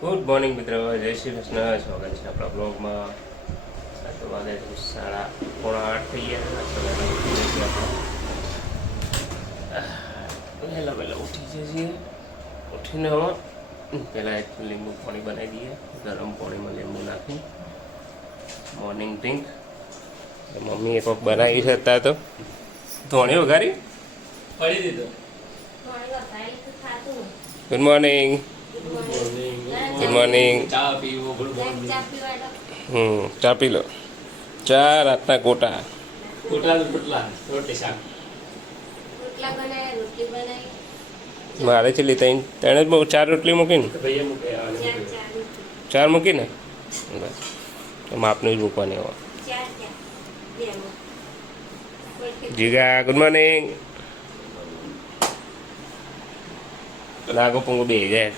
Good morning મિત્રો, જય શ્રી કૃષ્ણ. સ્વાગત છે આપણા બ્લોગમાં. તો વાગે 7:30 થઈ ગયા. વહેલા ઉઠી જઈએ છીએ. ઉઠીને પહેલાં એક લીંબુ પાણી બનાવી દઈએ. ગરમ પાણીમાં લીંબુ નાખી મોર્નિંગ ડ્રિંક. મમ્મી એક વખત બનાવી છે અત્યારે તો ધોણી વઘારી પડી દીધો. Good morning. Good morning. ચા પીવો. ચા પી લો. ચા રાતના ગોટા. રોટલી શાક. મારે છે લીધા તેણે જ 4 રોટલી મૂકીને ભાઈએ મૂકે 4 મૂકીને માપનું જ મૂકવાની હવે. જીગા ગુડ મોર્નિંગ. લાગો પૂંગો બે જાય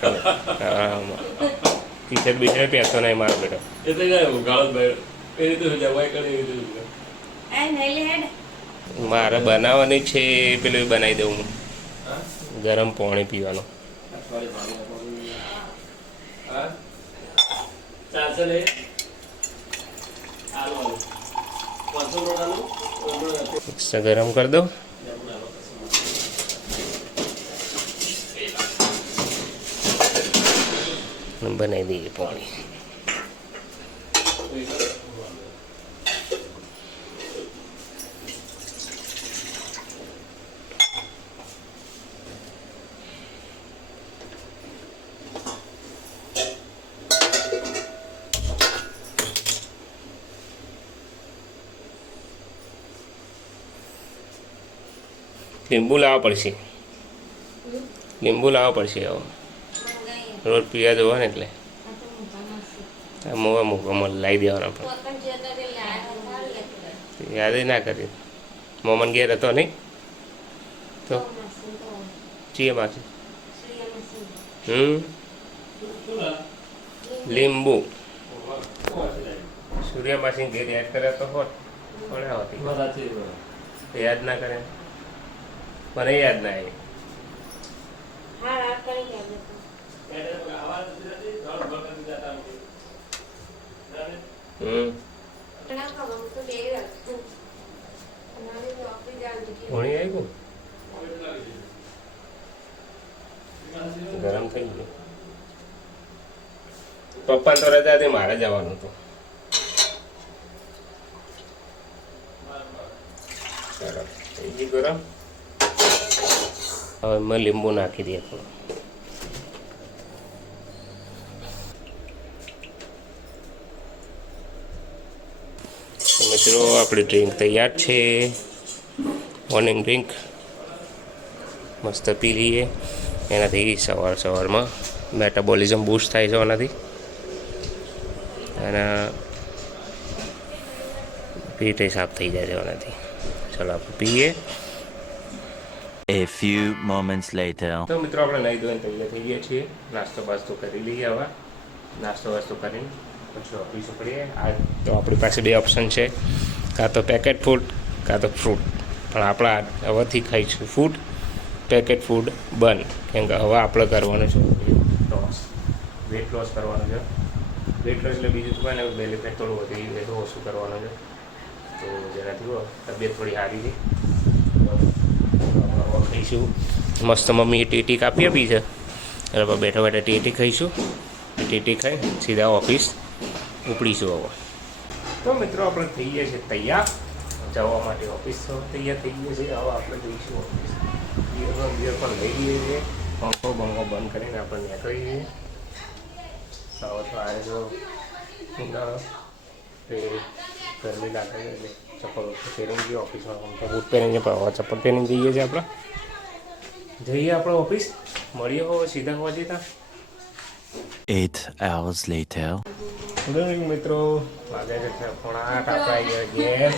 ટી શર્ટ બીશર્ટ પહેરતો નહીં મારો બેટો. એ તો જાય ગાળો ભાઈ એ રીતે જવાય કરે એ રીતે. મારે બનાવવાની છે પેલું બનાવી દઉં હું ગરમ પાણી પીવાનું. ચાલશે લે આલો 500 રોટાનું મિક્સર ગરમ કરી દઉં. બનાવી દઈએ પાણી. લીંબુ લાવવા પડશે. લીંબુ લાવવા પડશે હવે રોજ પીવા જવા ને એટલે મોમાં લાવી દેવાના પણ યાદ ના કરી. મોમન ઘેર હતો નહીં તો ચીએ પાછી લીંબુ સૂર્યમાસી ઘેર યાદ કર્યા તો હોત પણ હતી યાદ ના કરે મને યાદ ના આવી. ઘણી આવી ગરમ થઈ ગયું. પપ્પા તો રજા હતી, મારે જવાનું હતું. સરસ થઈ ગયું ગરમ. હવે મેં લીંબુ નાખી દઈએ થોડું. મિત્રો આપણી ડ્રિંક તૈયાર છે. મોર્નિંગ ડ્રિંક મસ્ત પી લઈએ. એનાથી સવારમાં મેટાબોલિઝમ બૂસ્ટ થાય છે. એનાથી અને પેટ સાફ થઈ જાય છે એનાથી. ચાલો આપણે પીએ. A few moments later. તો મિત્રો આપણે નહીં ધોઈને તૈયાર થઈ ગયા છીએ. નાસ્તો બાસ્તો કરી લઈએ. હવે નાસ્તો વાસ્તો કરીને પછી ઓફિસ ઉપડીએ. આ તો આપણી પાસે 2 ઓપ્શન છે, કાં તો પેકેટ ફૂડ કાં તો ફ્રૂટ. પણ આપણે હવેથી ખાઈશું ફૂડ. પેકેટ ફૂડ બંધ, કેમ કે હવે આપણે કરવાનું છે વેટ લોસ કરવાનું છે. વેટ લોસ એટલે બીજું શું ને બેલી ફેટ થોડું વધી ગયું તો ઓછું કરવાનું છે. તો જેનાથી તબિયત થોડી સારી છે. ખાઈશું મસ્ત. મમ્મીએ ટીટી કાપી આપી છે એટલે બેઠા બેઠા ટીટી ખાઈશું. ટીટી ખાઈ સીધા ઓફિસ ઉપડીશું. હવે તો મિત્રો આપણે થઈ ગયા છે તૈયાર જવા માટે. ઓફિસ તો તૈયાર થઈ ગઈ છે. હવે આપણે જઈશું ઓફિસ. બિયર પણ લઈ લઈએ છીએ. પંખો બંખો બંધ કરીને આપણે નીકળી જઈએ. હવે તો આ જો ઉનાળો એ ગરમી લાગે છે એટલે ચપ્પલ પહેરીને જઈએ ઓફિસમાં. તો બૂટ પહેરીને પણ હવે ચપ્પલ પહેરીને જઈએ છીએ. જઈએ આપણે ઓફિસ. મળીએ હવે સીધા હોવા જતા. 8 hours later. ગુડ મોર્નિંગ મિત્રો. વાગે છે 8:30. આપણે આવી ગયા ઘેર.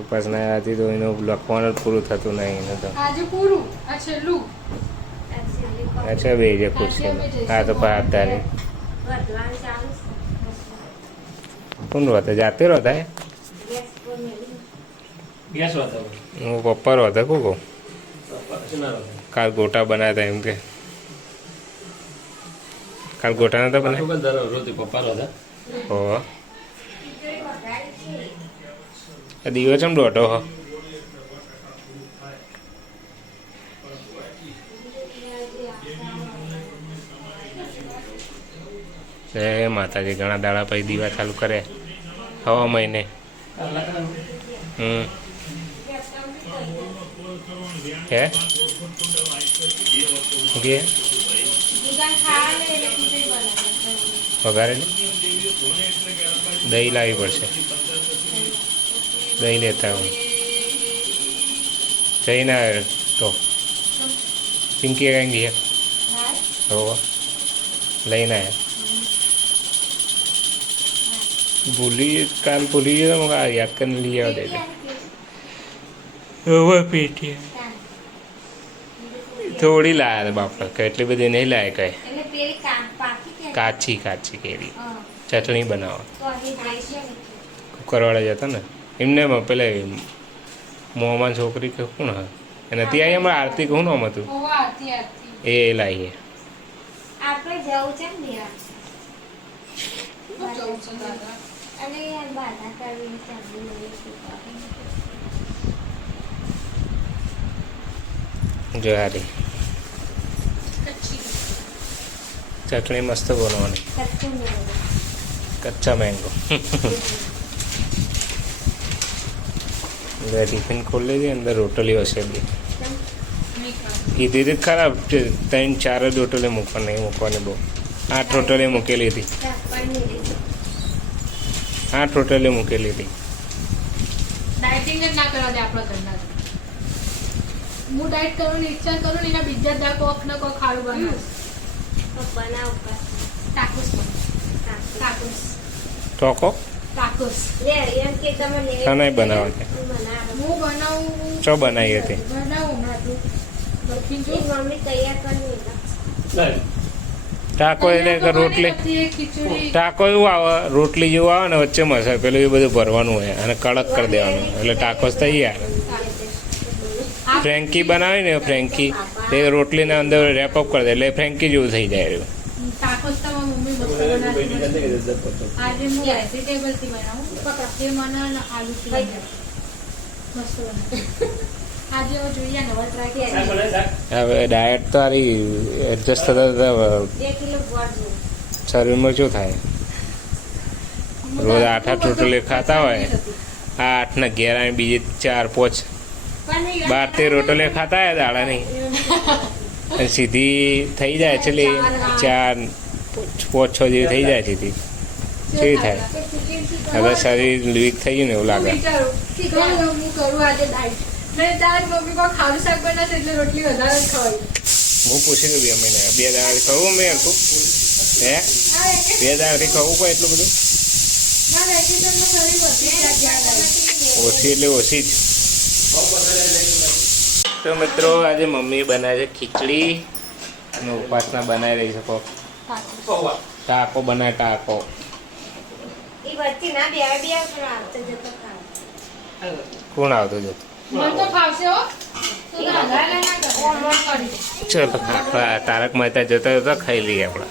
ઉપાસના હતી તો એનું લખવાનું જ પૂરું થતું નહીં. એને તો અચ્છા બે છે ખુરશીમાં. હા તો પાતાની કોણ રોતા? જાતે રોતા? ગેસ વાતો હું પપ્પા રોતા કોકો કાલ ગોટા બનાવ્યા હતા એમ કે કાલ ગોટા નતા બનાય? આટલું બધા રોટી પપ્પા હતા. ઓહો આ દીવો ચમ દોઢો હો? જય માતાજી. ઘણા દાડા પછી દીવા ચાલુ કરે હવા મહિને. હે ઓકે વઘારેલી દહીં લાવવી પડશે. દહીં લેતા હું જઈને આવ્યો તો પિંકી કઈ ગઈ હો લઈને આવ્યા. ભૂલી ગયો તો યાદ કરીને લઈ આવ દે. હવે પેટી થોડી લાયા બાપા, એટલી બધી નહીં લાય કઈ. કાચી કેરી ચટણી બનાવવા કુકરવાળા જતા ને એમને પેલા મોહમાન છોકરી કે કોણ હા એ નથી આવી હમણાં આરતી કહું નામ હતું એ લાવીએ. જો હારી ચટણી મસ્ત બનાવવાની. કચ્ચા મેંગો ટિફિન ખોલી લીધી. અંદર રોટલી હશે બી એ દીધી ખરાબ 3-4 જ રોટલી મૂકવાની બહુ. 8 રોટલી મૂકેલી હતી. 8 રોટલી મૂકેલી હતી. ડાયટિંગ જ ના કરવા દે આપણા ઘરના. હું ડાયટ કરવાની ઈચ્છા કરું ને એના બીજા દા કોક ને કોક ખાવું બનાવ. ટાકોસ ટોકો નહીં બનાવવા છે. હું બનાવું. ચો બનાવી હતી બનાવું હમણાં ટાકો એટલે રોટલી ખીચડી ટાકો એવું આવે રોટલી જેવું આવે ને વચ્ચે મસાલો પેલું એ બધું ભરવાનું હોય અને કડક કરી દેવાનું એટલે ટાકોસ તૈયાર. ફ્રેન્કી બનાવી ને ફ્રેન્કી એ રોટલીને અંદર રેપઅપ કરી દે એટલે ફ્રેન્કી જેવું થઈ જાય રહ્યું. ટાકોસ તો મારી મમ્મી મસ્ત બનાવતી. આજે હું વેજીટેબલ થી બનાવું. એ મને આલુથી બનાવું. મસ્ત બનાવું. આજે હું જોઈએ નવા ટ્રાય કરીએ. હવે ડાયટ તો આરી એડજસ્ટ થતા શરીરમાં શું થાય? રોજ 8 રોટલી ખાતા હોય, આ 8 ઘેર આવી બીજી 4-5 12-13 રોટલી ખાતા હોય દાડાની અને સીધી થઈ જાય છે. 4-5-6 જેવી થઈ જાય સીધી. કેવી થાય? હવે શરીર વીક થઈ ગયું ને એવું લાગે. હું કરું આજે ડાયટ. મમ્મી કોઈ ખારું શાક બનાવશે એટલે રોટલી વધારે જ ખવાય. હું પૂછી દઉં 2 મહિના 2 દાડાથી ખાવું મેં હરખું હે 2 દાડાથી ખાવું કોઈ એટલું બધું ઓછી એટલે ઓછી જ. તો મિત્રો આજે મમ્મી બનાવે છે ખીચડી અને ઉપાસના બનાવી રહી છે ટાકો બનાવે ટાકો. કોણ આવતું જતું? મને તો ફાવશે હો. તો ગાલા ના કરો. ચલો તારક મહેતા જતા ખાઈ લઈએ આપણે.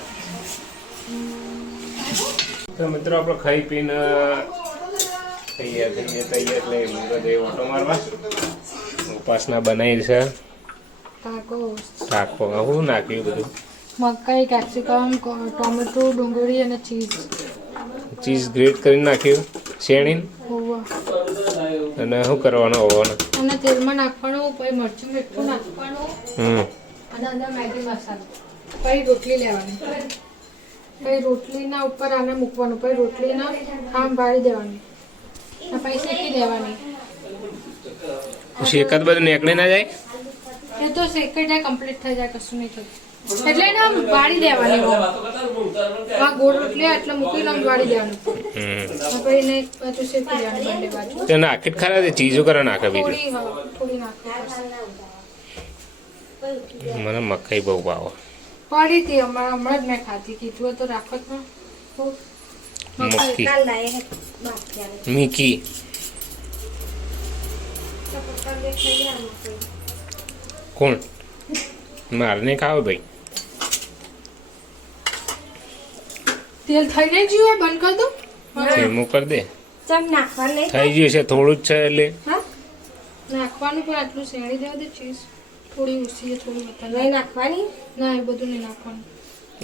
તો મિત્રો આપણે ખાઈ પીને તૈયાર એટલે ઓટો મારવા. ઉપાસના બનાવી છે ટાકો. શું નાખ્યું બધું? મકાઈ, કેપ્સિકમ, ટોમેટો, ડુંગળી અને ચીઝ ગ્રેટ કરીને નાખ્યું શેણીને. અને શું કરવાનું હોવાનું? અને તેલમાં નાખવાનું, પછી મરચું મીઠું નાખવાનું અને અંદર મેગી મસાલો, પછી રોટલી લેવાની, પછી રોટલીના ઉપર આને મૂકવાનું, પછી રોટલીના આમ ભાળી દેવાની અને પછી શેકી દેવાની. પછી એક જ બધું નીકળી ના જાય? એ તો શેકાઈ જાય, કમ્પ્લીટ થઈ જાય, કશું નહીં થતું. એટલે એને આમ વાળી દેવાની. આ ગોળ રોટલી એટલે મૂકીને આમ વાળી દેવાનું. પછી એને પાછું શેકી દેવાનું બંને બાજુ. તો નાખી જ ખરા ચીજો કરે નાખે બીજું. થોડી નાખવાની. મને મકાઈ બહુ ભાવે. પડી હતી હમણાં જ મેં ખાધી. કીધું તો રાખો જ મીકી કોણ? મારે નહીં ખાવ ભાઈ. તેલ થઈ નહીં ગયું હોય બંધ કર દો ધીમું કરી દે ચમ નાખવાનું નહીં થઈ ગયું છે થોડું જ છે એટલે હા નાખવાનું પણ આટલું શેણી દેવા દે ચીઝ થોડી ઓછી છે થોડી વધારે નહીં નાખવાની ના એ બધું નહીં નાખવાનું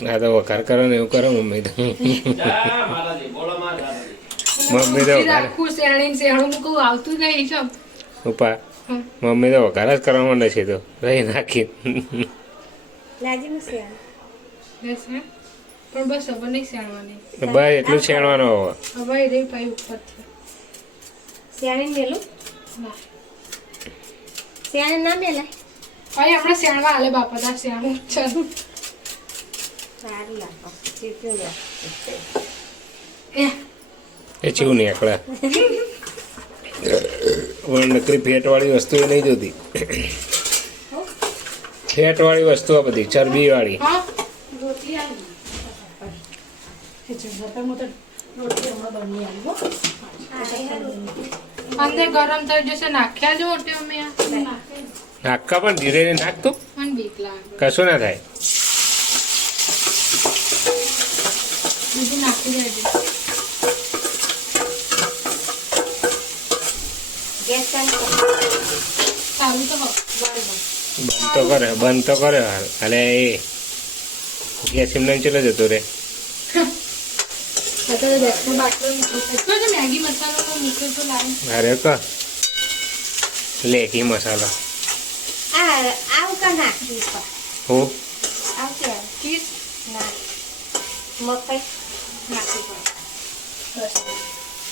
આ તો વઘાર કરો ને એવું કરો મમ્મી તો મમ્મી તો વઘાર રાખું શેણી શેણું હું કહું આવતું નહીં સબ ઉપા હા મમ્મી તો વઘાર જ કરવા માંડે છે તો રહી નાખી લાજી મૂકી બસ હે પણ બસ હવે નહીં શેણવાની બસ એટલું છેડવાનું હવે હવે એ રહી પાઈ ઉપરથી શિયાળી મેલું ના શિયાળી ના મેલાય ભાઈ આપણે શેણવા હાલે બાપા તાર શેણું ચાલુ સારું લાગો ચીપ્યું લે એ એ ચીવું નહીં આકડા નકરી ફેટવાળી વસ્તુ એ નહીં જોતી ફેટવાળી વસ્તુ આ બધી ચરબીવાળી હા રોટલી આવી અંદર ગરમ થઈ જશે નાખ્યા જો ઓટે અમે નાખા પણ ધીરે ધીરે નાખતું મને બીક લાગે કશું ના થાય બધું નાખી દેજો ગેસ ચાલુ કર. સારું તો બરાબર બંધ તો કરે હાલ અલે એ ગેસ એમને ચલો જતો રે અત્યારે ગેસનો બાટલો મૂક્યો છે મેગી મસાલો મૂક્યો તો લાવી અરે ક લેખી મસાલો આવું કા નાખી ઉપર હું આવું ક્યાં ચીઝ ના મકાઈ નાખી પડે બસ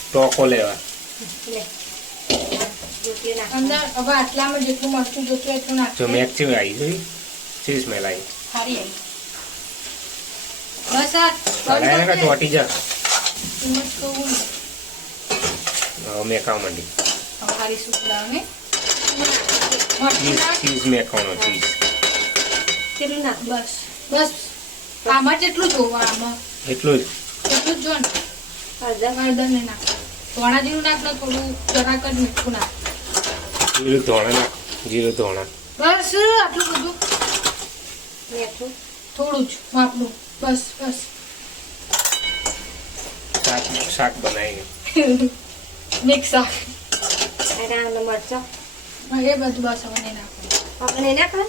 ટોકો લેવા લે રોટલી નાખ અંદર હવે આટલામાં જેટલું મરચું જોતું એટલું જો નાખજો મેક ચીવી આવી જોઈ ચીઝ સ્મેલ આવી સારી આવી બસ આ હલાય ને ચોટી જા એમ જ કહું ને હવે મેકાવા માંડી હવે સારી સૂપ લાવે ચીઝ ચીઝ મેકાવાનો ચીઝ કેટલું નાખ બસ બસ આમાં જેટલું જોવા આમાં એટલું જ એટલું જ જો ને હળદર હળદર નહીં નાખ ધોણા જીરું નાખ ને થોડું જરાક જ મીઠું નાખ જીરું ધોણા નાખ જીરું ધોણા બસ આટલું બધું મીઠું થોડું જ માપનું બસ બસ શાક બનાવીને મિક્સ શાક અને આનો મરચો એ બધું બસ હવે નહીં નાખવાનું આપણે ના ખાય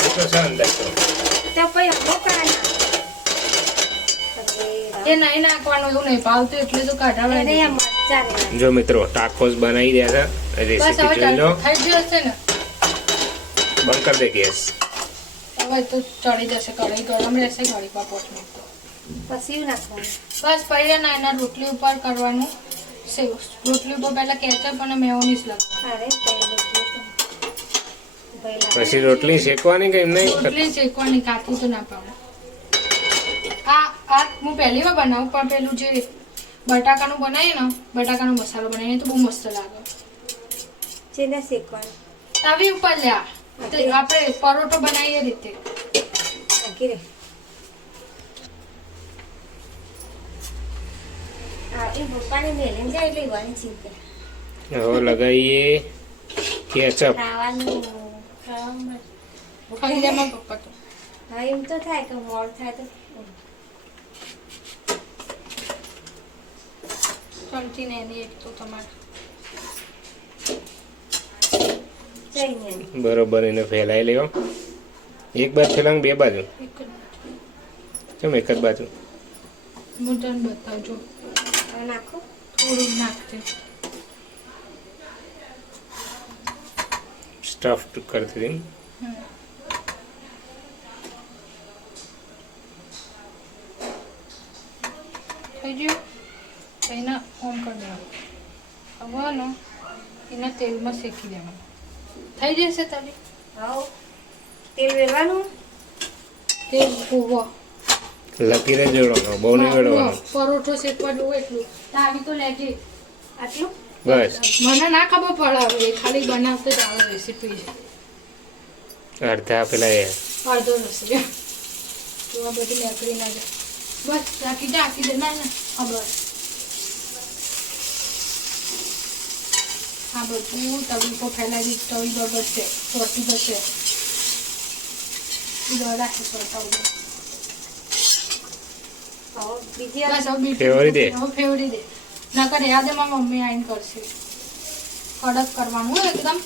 એ તો છે અંદર તો તો પછી અમુક ના એ નહીં નાખવાનું એવું નહીં ભાવતું એટલે તો કાઢાવા એને આ મરચા લેવાના જો મિત્રો ટાકોસ બનાવી રહ્યા છે બસ રેસીપી હવે જોઈ લો થઈ ગયું હશે ને બંધ કરી દે ગેસ હવે તો ચડી જશે કઢાઈ ગરમ રહેશે ઘડી પર પોટમાં પછી એવું નાખવાનું બસ પહેલા ના એના રોટલી ઉપર કરવાનું સેવ રોટલી ઉપર પહેલા કેચઅપ અને મેયોનીઝ લગાવવાનું અરે ભાઈ રોટલી તો ભાઈ પછી રોટલી શેકવાની કે એમ નહીં રોટલી શેકવાની કાચી તો ના પાડે આ હું પહેલી વાર બનાવું પણ પેલું જે બટાકાનું બનાવીએ ને બટાકાનો મસાલો બનાવીએ તો બહુ મસ્ત લાગે જેને શેકવાનું તવી ઉપર લ્યા તો આપણે પરોઠો બનાવીએ રીતે બાકી રે એ પપ્પાને મેલીને જાય એટલે વાની ચિંતા હવે લગાવીએ કેચઅપ ખાવાનું ખાઈ લે મારા પપ્પા તો હા એમ તો થાય કે મોડ થાય તો ચમચી ને એની એક તો તમારે જઈને બરોબર એને ફેલાઈ લેવા એક બાજુ ફેલાવ બે બાજુ એક જ કેમ એક જ બાજુ હું તને બતાવજો હવે નાખો થોડું નાખજે સ્ટફ કરતી હતી થઈ ગયું એના ઓમ કરી દેવાનું હવે ને એના તેલમાં શેકી દેવાનું થઈ જશે તારી હાઉ તેલ વેરવાનું તેલ ઉભો લકીરે જોડવાનો બહુ નહીં જોડવાનો પરોઠો શેકવા જેવું એટલું તારી તો લેજે આટલું બસ મને ના ખબર પડે હવે ખાલી બનાવતો જ આવે રેસીપી છે અડધા પેલા એ અડધો રસી તો આ બધી લેકડી ના જાય બસ રાખી દે આખી દે ના હા બસ આ બધું તવી પર ફેલાવી તવી બગડશે ચોટી જશે રાખી પડતા બીજી બસ હવે બીજું ફેવરી દે. હવે ફેવરી દે નકર યાદ મારી મમ્મી આઈને કરશે કડક કરવાનું હો એકદમ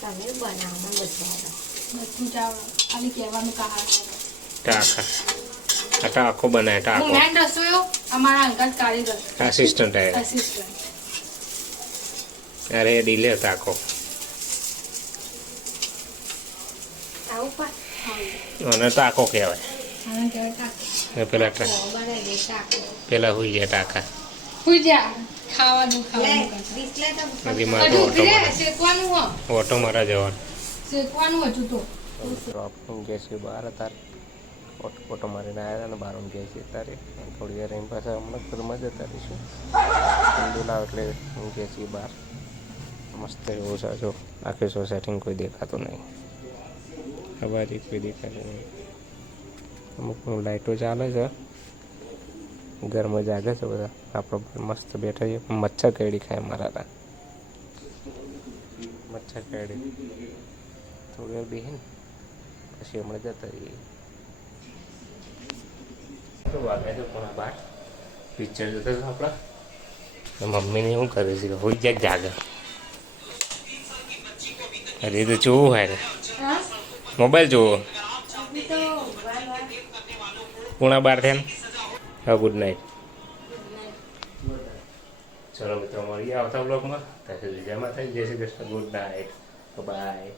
તમે બનાવવામાં બધા બધું જ આવડે ખાલી કહેવાનું કાહા ટાંકા આ ટાંકો બનાવે હું ટાંકો મેન રસોઈયો અમારા અંકલ કારીગર આસિસ્ટન્ટ આવે આસિસ્ટન્ટ અરે ડીલે ટાંકો આવું પણ અને ટાંકો કહેવાય આને કહેવાય ટાંકો ને પેલા બનાવી દે શાક પેલા હોઈ જાય ટાંકા હુઈ જા ખાવાનું લે ખાવાનું કરતા. ડિસ્પ્લે તો નથી મારે હજુ તો ઓટો ઉભી રહે, મારે શેકવાનું હો ઓટો મારા જવાનું શેકવાનું હજુ તો આપણે ગયા છીએ બહાર હતા ઓટો મારીને આવ્યા હતા ને બહાર ગયા છીએ અત્યારે થોડી વાર એની પાસે હમણાં ઘરમાં જતા રહીશું ઠંડુ લાવ એટલે ગયા છીએ બહાર મસ્ત એવું છે જો આખી સોસાયટીમાં કોઈ દેખાતું નહીં અવાજી કોઈ દેખાતું નહીં અમુક લાઇટો ચાલે છે ઘરમાં જાગે છે બધા આપણે મસ્ત બેઠા છીએ પણ મચ્છર કેડી ખાય મારા હતા મચ્છર કેડી થોડી વાર બેહીને પછી હમણાં જતા રહીએ તો વાગ્યા છે કોણા બાર પિક્ચર જતા હતા આપણા મમ્મીને શું કરે છે હોઈ જાય જાગે અરે તો જોવું હોય ને મોબાઈલ જોવો પૂણા બાર થયા ને હા ગુડ નાઇટ ચલો મિત્રો મળીએ આવતા બ્લોગમાં ત્યાં સુધી જય માતા જય Shri Krishna good night bye